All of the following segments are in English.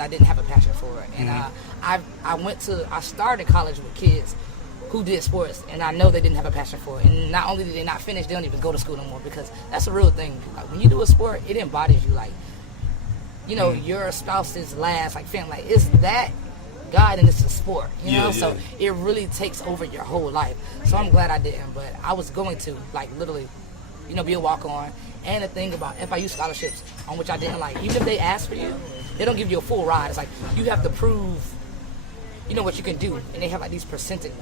I didn't have a passion for it. And I started college with kids who did sports, and I know they didn't have a passion for it. And not only did they not finish, they don't even go to school no more, because that's a real thing. Like, when you do a sport, it embodies you. Like, you know, your spouse's last, like, family, like, it's that God and it's a sport, you know? So it really takes over your whole life. So I'm glad I didn't, but I was going to, like, literally, you know, be a walk-on. And the thing about FIU scholarships, on which I didn't like, even if they ask for you, they don't give you a full ride. It's like, you have to prove, you know, what you can do. And they have, like, these percentage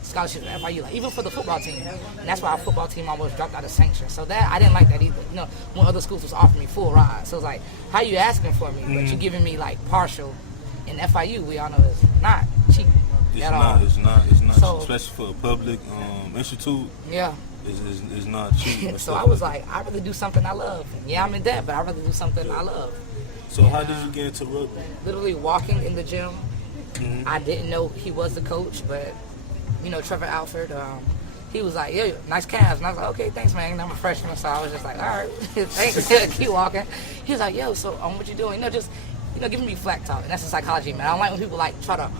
scholarships at FIU, like, even for the football team. And that's why our football team almost dropped out of sanction. So that, I didn't like that either. You know, when other schools was offering me full rides. So it's like, how you asking for me, but you giving me, like, partial. And FIU, we all know, is not cheap at all. It's not, so, especially for a public institute. Yeah. It's not cheap. So I was like, I'd rather do something I love. Yeah, I'm in debt, but I'd rather do something I love. So how did you get into rugby? Literally walking in the gym. I didn't know he was the coach, but, you know, Trevor Alford, he was like, yo, nice calves. And I was like, okay, thanks, man. And I'm a freshman, so I was just like, all right, thanks. Keep walking. He was like, yo, so what you doing? You know, just, you know, giving me flack talk. And that's the psychology, man. I don't like when people, like, try to,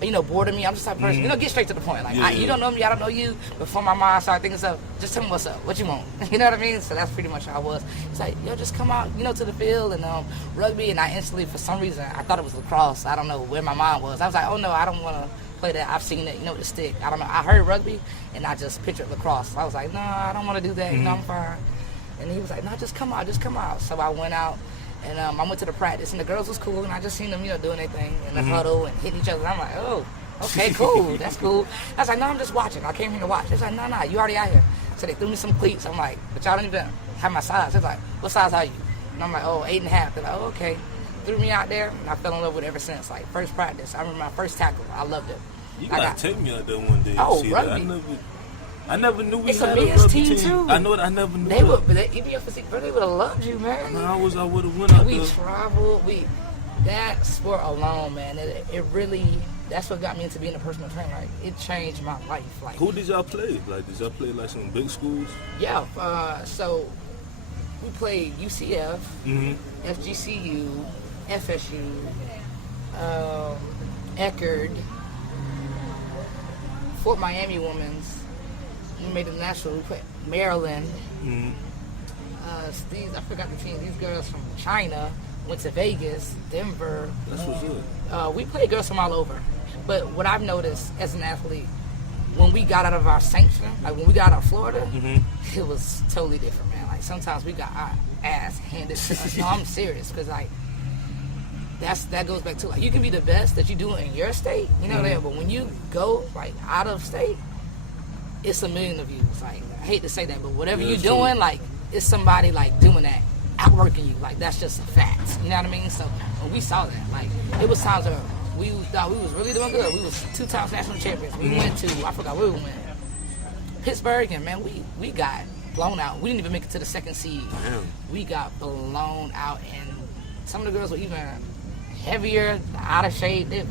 you know, border me. I'm just the type of person, you know, get straight to the point. Like, you don't know me, I don't know you. Before my mind started thinking stuff, just tell me what's up, what you want. You know what I mean? So that's pretty much how I was. It's like, yo, just come out, you know, to the field and rugby. And I instantly, for some reason, I thought it was lacrosse. I don't know where my mind was. I was like, oh, no, I don't want to play that. I've seen it, you know, with the stick. I don't know. I heard rugby, and I just pictured lacrosse. So I was like, no, I don't want to do that. You know, I'm fine. And he was like, no, just come out. So I went out. And I went to the practice, and the girls was cool, and I just seen them, you know, doing their thing in the huddle and hitting each other. And I'm like, oh, okay, cool, that's cool. I was like, no, I'm just watching. I came here to watch. It's like, no, you already out here. So they threw me some cleats. I'm like, but y'all don't even have my size. It's like, what size are you? And I'm like, oh, 8.5. They're like, oh, okay. Threw me out there, and I fell in love with it ever since. Like, first practice, I remember my first tackle. I loved it. You gotta take me out there one day. Oh, rugby. I never knew we had a a rugby team too. I know it. I never knew. They would, but even your physique, bro, they would have loved you, man. No, I would have went out there. We traveled. That sport alone, man, it really. That's what got me into being a personal trainer. Like, it changed my life. Like, who did y'all play? Like, did y'all play like some big schools? Yeah. So we played UCF, FGCU, FSU, Eckerd, Fort Miami Women's. We made the national. We played Maryland. I forgot the team. These girls from China went to Vegas, Denver. That's what's good. We played girls from all over. But what I've noticed as an athlete, when we got out of our sanction, like when we got out of Florida, it was totally different, man. Like sometimes we got our ass handed to us. No, I'm serious, because like that goes back to, like, you can be the best that you do in your state, you know that, but when you go like out of state, it's a million of you. It's like, I hate to say that, but whatever you're doing, like, it's somebody like doing that, outworking you. Like, that's just a fact. You know what I mean? So when we saw that, like, it was times where we thought we was really doing good. We was 2-time national champions. We went to, I forgot where we went, Pittsburgh, and man, we got blown out. We didn't even make it to the second seed. Damn. We got blown out, and some of the girls were even heavier, out of shape. They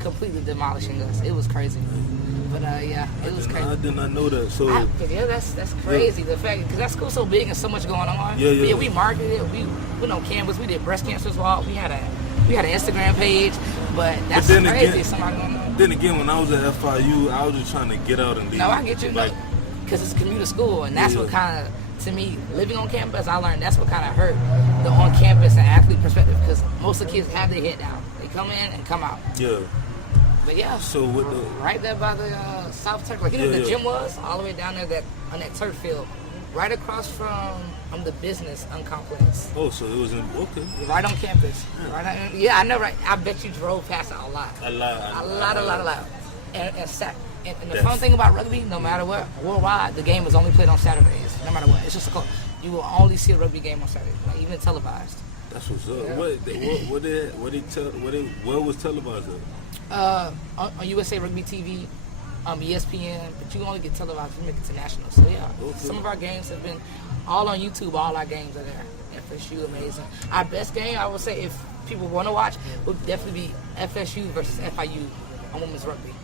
completely demolishing us. It was crazy. But yeah, it was crazy. I did not know that. So that's crazy. The fact, because that school's so big and so much going on. Yeah. We marketed it. We went on campus. We did breast cancer walk. We had an Instagram page. But that's crazy. Then again, when I was at FIU, I was just trying to get out and leave. No, I get you. Like, because it's commuter school, and that's what kind of, to me, living on campus, I learned that's what kind of hurt the on-campus and athlete perspective, because most of the kids have their head down. They come in and come out. Yeah. But yeah, so with the right there by the South Turf, like, you know where the gym was, all the way down there on that turf field, right across from the business complex. Oh, so it was okay. Right on campus. Yeah, I know, right? I bet you drove past it a lot. A lot. And the fun thing about rugby, no matter what, worldwide, the game is only played on Saturdays. No matter what, it's just you will only see a rugby game on Saturday, like even televised. That's what's up. Yeah. What was televised on USA Rugby TV, ESPN, but you only get televised if you make it to national. So yeah, some of our games have been all on YouTube. All our games are there. FSU, amazing. Our best game, I would say, if people want to watch, would definitely be FSU versus FIU on women's rugby.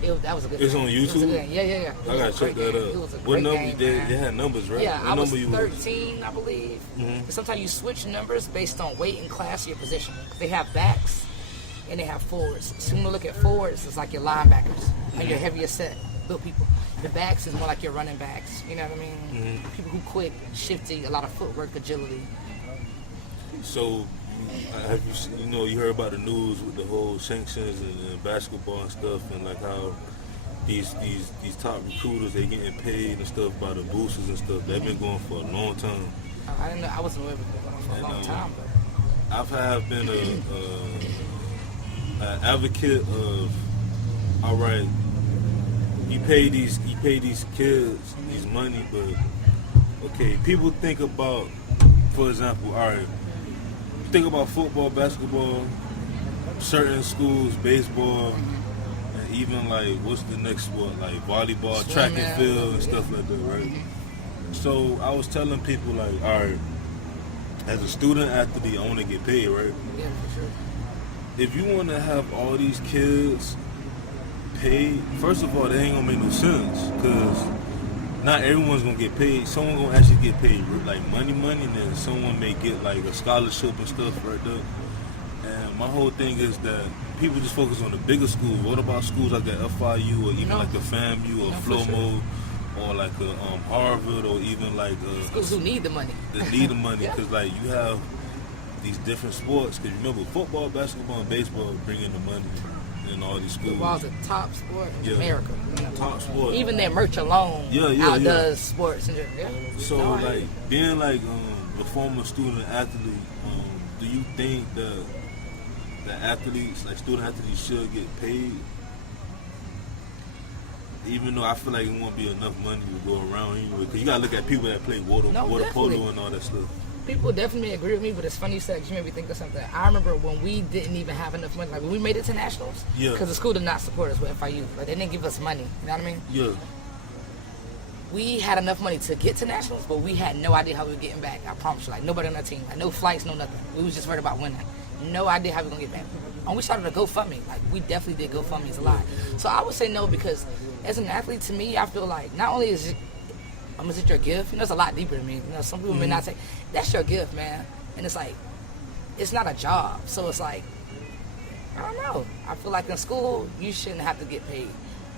That was a good It's game. on YouTube? Yeah. I gotta check that out. It was a What great number? game, They man. had numbers, right? Yeah, what I was number you 13, I believe. But sometimes you switch numbers based on weight and class of your position. They have backs and they have forwards. So when you look at forwards, it's like your linebackers and your heavier set, built people. The backs is more like your running backs. You know what I mean? People who quick, shifty, a lot of footwork, agility. So, have you seen, you heard about the news with the whole sanctions and basketball and stuff, and like how these top recruiters, they getting paid and stuff by the boosters and stuff. They've been going for a long time. I didn't know. I wasn't aware of it going for a long time. But I've been an advocate of, all right, you pay these kids these money, but okay, people think about, for example, all right, think about football, basketball, certain schools, baseball, and even like what's the next sport, like volleyball, track and field and stuff like that, right? So I was telling people like, all right, as a student athlete, I want to get paid, right? yeah, for sure. If you want to have all these kids paid, first of all, that ain't gonna make no sense, because not everyone's gonna get paid. Someone gonna actually get paid like money, and then someone may get like a scholarship and stuff right there. And my whole thing is that people just focus on the bigger schools. What about schools like the FIU or even like the FAMU or FLOMO or like a Harvard or even like Schools who need the money. that need the money, because like you have these different sports. Because remember, football, basketball, and baseball bring in the money in all these schools. Football's a top sport in America. Top sport. Even their merch alone outdoes sports. And so like being like a former student athlete, do you think that athletes, like student athletes, should get paid? Even though I feel like it won't be enough money to go around anyway, because you gotta look at people that play water polo and all that stuff. People definitely agree with me, but it's funny you said, 'cause you made me think of something. I remember when we didn't even have enough money, like when we made it to nationals, because the school did not support us with FIU, like they didn't give us money. You know what I mean? Yeah. We had enough money to get to nationals, but we had no idea how we were getting back. I promise you, like nobody on our team, like no flights, no nothing. We was just worried about winning. No idea how we were gonna get back. And we started a GoFundMe. Like we definitely did GoFundMes a lot. So I would say no, because as an athlete, to me, I feel like not only is it your gift, it's a lot deeper than me. Some people may not say that's your gift, man. And it's like, it's not a job. So it's like, I don't know. I feel like in school, you shouldn't have to get paid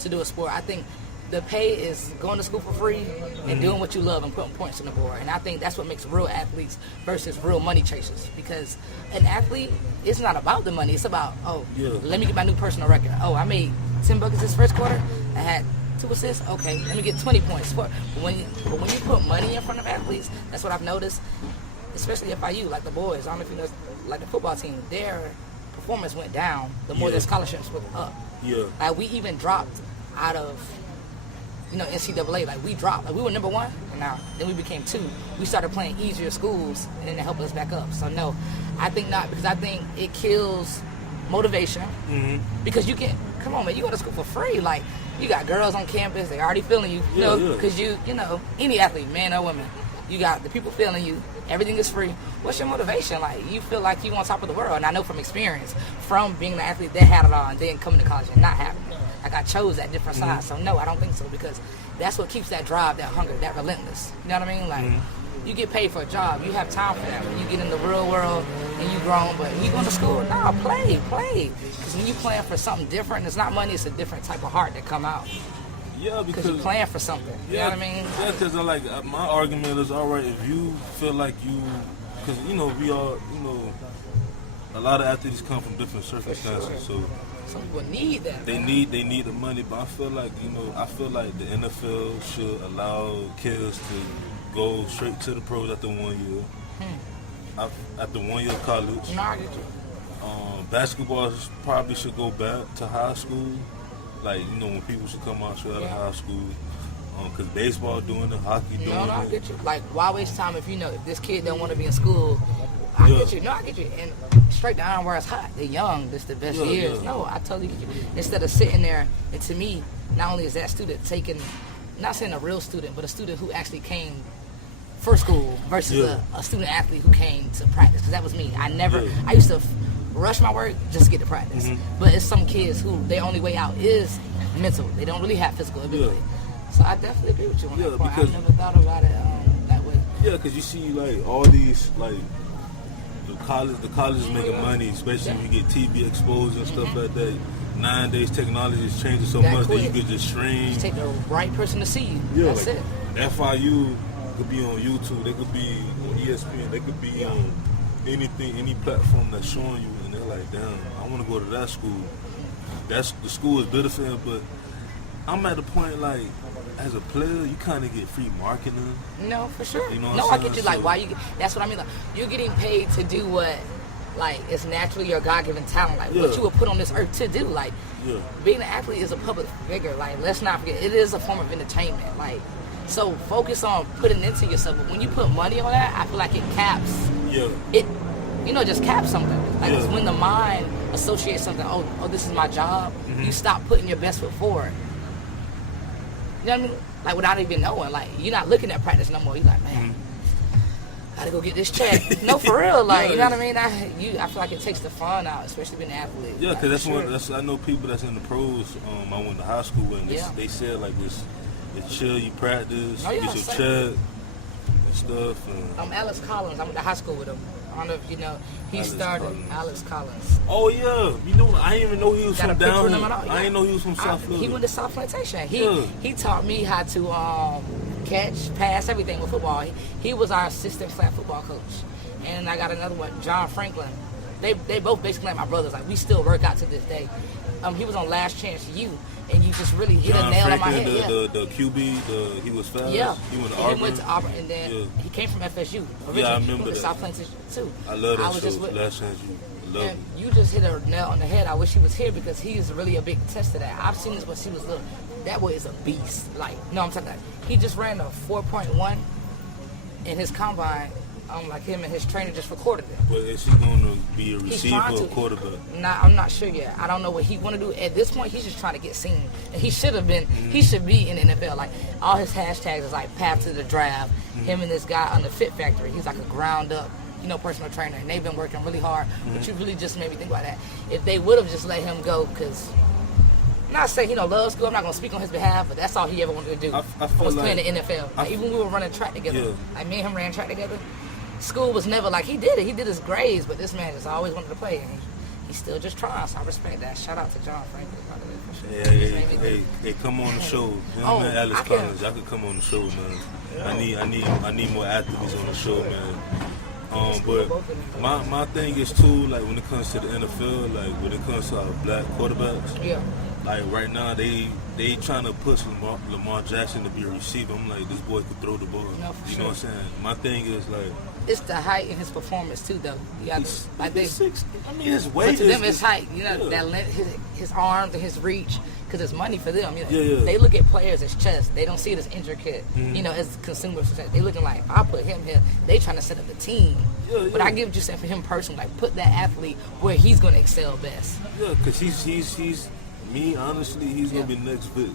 to do a sport. I think the pay is going to school for free and doing what you love and putting points on the board. And I think that's what makes real athletes versus real money chasers. Because an athlete, it's not about the money. It's about, let me get my new personal record. Oh, I made 10 buckets this first quarter. I had 2 assists. Okay, let me get 20 points. But when you put money in front of athletes, that's what I've noticed, especially FIU, like the boys. I don't know if you know, like the football team, their performance went down the more their scholarships went up. Yeah. Like we even dropped out of NCAA, like we dropped. Like we were number 1, and now then we became 2. We started playing easier schools, and then it helped us back up. So no, I think not, because I think it kills motivation. Because you can, come on man, you go to school for free. Like you got girls on campus, they already feeling you. You know, because any athlete, man or woman, you got the people feeling you. Everything is free. What's your motivation? Like you feel like you on top of the world. And I know from experience, from being an athlete that had it all and then coming to college and not having it. Like I chose that different side. So no, I don't think so, because that's what keeps that drive, that hunger, that relentless. You know what I mean? Like you get paid for a job, you have time for that. When you get in the real world and you grown, but when you go to school, play. Because when you playing for something different, it's not money, it's a different type of heart that come out. Yeah, because you're playing for something. You know what I mean? Yeah, because my argument is, all right, if you feel like you, because we all, a lot of athletes come from different circumstances, so some people need that. They need the money, but I feel like the NFL should allow kids to go straight to the pros after 1 year. After 1 year of college. No, I get you. Basketball probably should go back to high school. Like, when people should come out straight out of high school. Because baseball doing it, hockey doing it. No, I get you. Like, why waste time if if this kid don't want to be in school? I get you. No, I get you. And straight down where it's hot. They're young. This the best years. Yeah. No, I totally get you. Instead of sitting there, and to me, not only is that student taking, not saying a real student, but a student who actually came for school versus a student athlete who came to practice. Because that was me. I used to rush my work just to get to practice. But it's some kids who their only way out is mental. They don't really have physical ability. So I definitely agree with you on that point. I never thought about it that way. Yeah, because you see, like, all these, like, the colleges making money, especially when you get TV exposed and stuff like that. Nowadays, technology is changing so much that you could just stream. Just take the right person to see you. Yeah, That's like, it. FIU could be on YouTube. They could be on ESPN. They could be on anything, any platform that's showing you. And they're like, damn, I want to go to that school. The school is better for him, but I'm at the point, like, as a player, you kind of get free marketing. No, for sure. You know no, I get you. Like, why you? That's what I mean. Like, you're getting paid to do what, like, it's naturally your God-given talent. Like, what you were put on this earth to do. Like, being an athlete is a public figure. Like, let's not forget, it is a form of entertainment. Like, so focus on putting into yourself. But when you put money on that, I feel like it caps. It, just caps something. Like, it's when the mind associates something. Oh, this is my job. You stop putting your best foot forward. You know what I mean? Like, without even knowing. Like, you're not looking at practice no more. You're like, man, gotta go get this check. No, for real. Like, you know what I mean? I feel like it takes the fun out, especially being an athlete. Yeah, because that's I know people that's in the pros. I went to high school with, and they said, like, it's chill, you practice, you get your check and stuff. And Alex Collins, I went to high school with him. I don't know if you know. He started Alex Collins. Oh yeah, I didn't even know he was from down here. I didn't know he was from South Florida. He went to South Plantation. He taught me how to catch, pass, everything with football. He was our assistant flag football coach. And I got another one, John Franklin. They both basically like my brothers. Like, we still work out to this day. He was on Last Chance U, and you just really hit a nail on my head. The QB, he was fast. Yeah, he went to Auburn. And then he came from FSU. Originally. Yeah, I remember he went to that. South Plantation too. I love that show. Last Chance U. Love it. You just hit a nail on the head. I wish he was here because he is really a big test of that. I've seen this when he was little. That boy is a beast. Like, no, I'm talking about, he just ran a 4.1 in his combine. Like, him and his trainer just recorded it. But is he going to be a receiver or quarterback? Nah, I'm not sure yet. I don't know what he want to do. At this point, he's just trying to get seen. And he should have been, he should be in the NFL. Like, all his hashtags is like path to the draft. Him and this guy on the Fit Factory. He's like a ground up, personal trainer. And they've been working really hard. But you really just made me think about that. If they would have just let him go, because not saying he loves school, I'm not gonna speak on his behalf, but that's all he ever wanted to do. Was playing the NFL. Like, even when we were running track together, like me and him ran track together. School was never like, he did it. He did his grades, but this man just always wanted to play, and he's still just trying. So I respect that. Shout out to John Franklin, by the way, for sure. Hey, come on the show. Man, Alex Collins, y'all could come on the show, man. I need more athletes on the show, man. But my thing is too, like, when it comes to the NFL, like when it comes to our black quarterbacks, like right now they trying to push Lamar Jackson to be a receiver. I'm like, this boy could throw the ball. No, you know what I'm saying? My thing is, like, it's the height in his performance too, though. You got his weight. But to them, it's height. That his arms and his reach, because it's money for them. They look at players as chess. They don't see it as intricate. As consumers. They looking like, if I put him here, they trying to set up the team. But I give what you said for him personally. Like, put that athlete where he's going to excel best. Yeah, because he's me. Honestly, he's gonna be next Vic.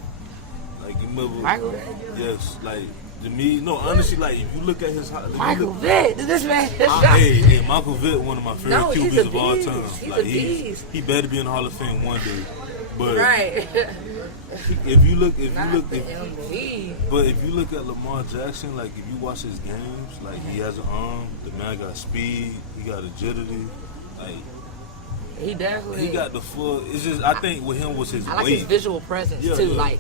Like, you remember? Michael Vick? Yes, like. To me, no, honestly, like, if you look at his... Michael Vick, this man... Hey, Michael Vick, one of my favorite QBs of all time. He's like, a beast. He better be in the Hall of Fame one day. But right. if you look at Lamar Jackson, like, if you watch his games, like, he has an arm, the man got speed, he got agility, like... He definitely... He got the full... It's just, I think with him was his weight. I like his visual presence, too, like...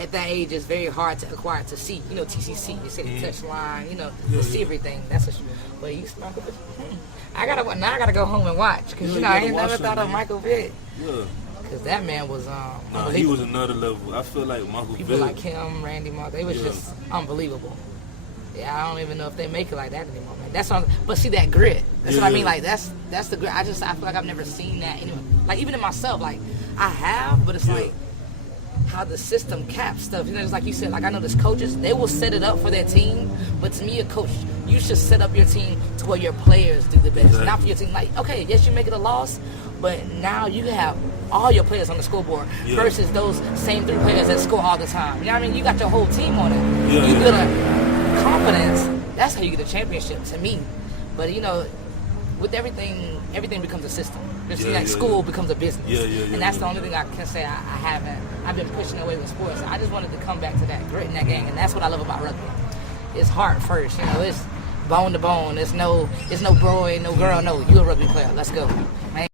At that age, it's very hard to acquire to see. TCC, you see the touch line, to see everything. That's a... But he's Michael Vick. I gotta go home and watch, because, I ain't never thought of Michael Vick. Yeah. Because that man was, he was another level. I feel like Michael Vick... People like him, Randy Moss, they was just unbelievable. Yeah, I don't even know if they make it like that anymore, man. That's what but see that grit. That's what I mean. Like, that's the grit. I feel like I've never seen that anyway. Like, even in myself, like, I have, but it's like how the system caps stuff. It's like you said, like, I know there's coaches, they will set it up for their team, but to me, a coach, you should set up your team to where your players do the best. Exactly. Not for your team. Like, okay, yes, you make it a loss, but now you have all your players on the scoreboard versus those same 3 players that score all the time. You know what I mean? You got your whole team on it. You build a confidence. That's how you get a championship, to me. But, with everything everything becomes a system. Just Yeah, like yeah, school yeah. becomes a business. Yeah. And that's the only thing I can say I haven't. I've been pushing away with sports. I just wanted to come back to that grit and that gang, and that's what I love about rugby. It's heart first, you know. It's bone to bone. It's no bro, ain't no girl. No, you a rugby player. Let's go, man.